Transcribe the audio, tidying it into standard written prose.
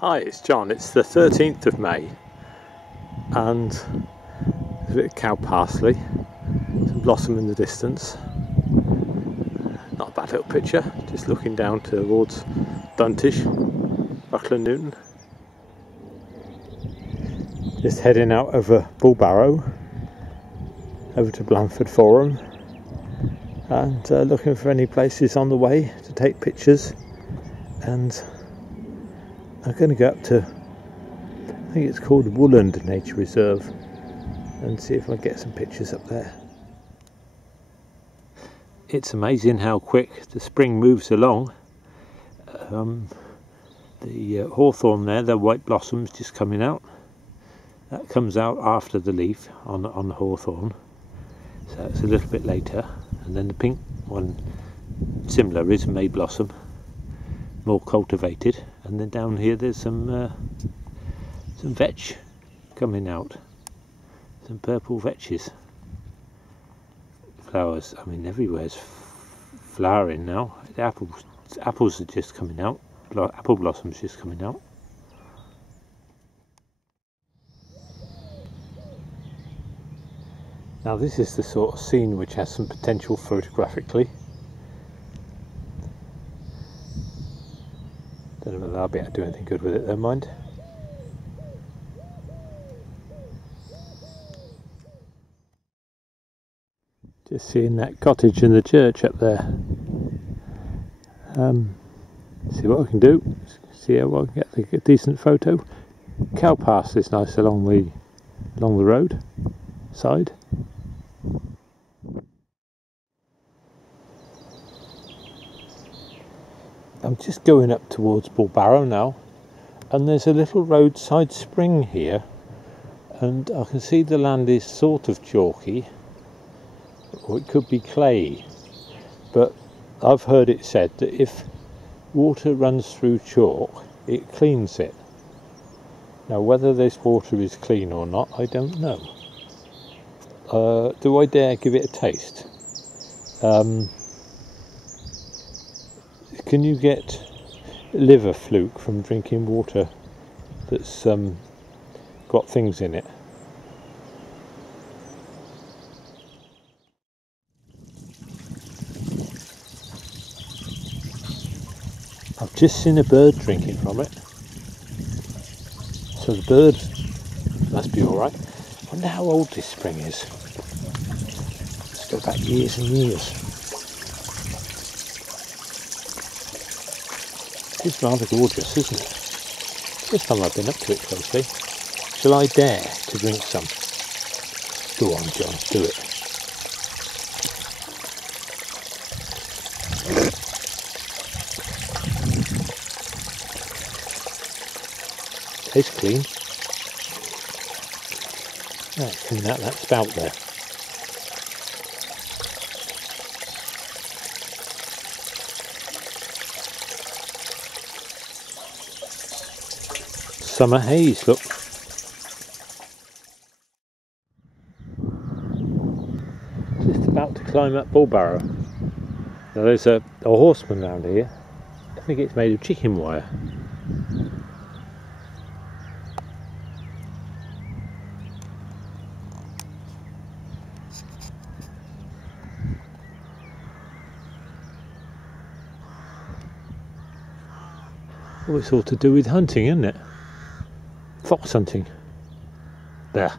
Hi, it's John. It's the 13th of May and there's a bit of cow parsley, some blossom in the distance. Not a bad little picture, just looking down towards Duntish, Buckland Newton. Just heading out over Bullbarrow, over to Blandford Forum, and looking for any places on the way to take pictures. And I'm going to go up to, I think it's called Woolland Nature Reserve, and see if I get some pictures up there. It's amazing how quick the spring moves along. The hawthorn there, the white blossoms just coming out. That comes out after the leaf on the hawthorn, so it's a little bit later. And then the pink one, similar, is May blossom, more cultivated. And then down here there's some vetch coming out, some purple vetches. Flowers, I mean, everywhere's flowering now. The apples are just coming out, apple blossoms just coming out. Now this is the sort of scene which has some potential photographically. Don't know whether I'll be able to do anything good with it, don't mind. Just seeing that cottage and the church up there. See what I can do. See how I can get a decent photo. Cow path is nice along the road side. I'm just going up towards Bullbarrow now, and there's a little roadside spring here, and I can see the land is sort of chalky, or it could be clay, but I've heard it said that if water runs through chalk, it cleans it. Now whether this water is clean or not, I don't know. Do I dare give it a taste? Can you get liver fluke from drinking water that's got things in it? I've just seen a bird drinking from it, so the bird must be alright. I wonder how old this spring is. It's got back years and years. It's rather gorgeous, isn't it? First time I've been up to it closely. Shall I dare to drink some? Go on, John, do it. Tastes clean. Right, clean out that spout there. Summer haze, look. Just about to climb up Bullbarrow. Now there's a horseman round here. I think it's made of chicken wire. Oh, it's all to do with hunting, isn't it? Fox hunting. There.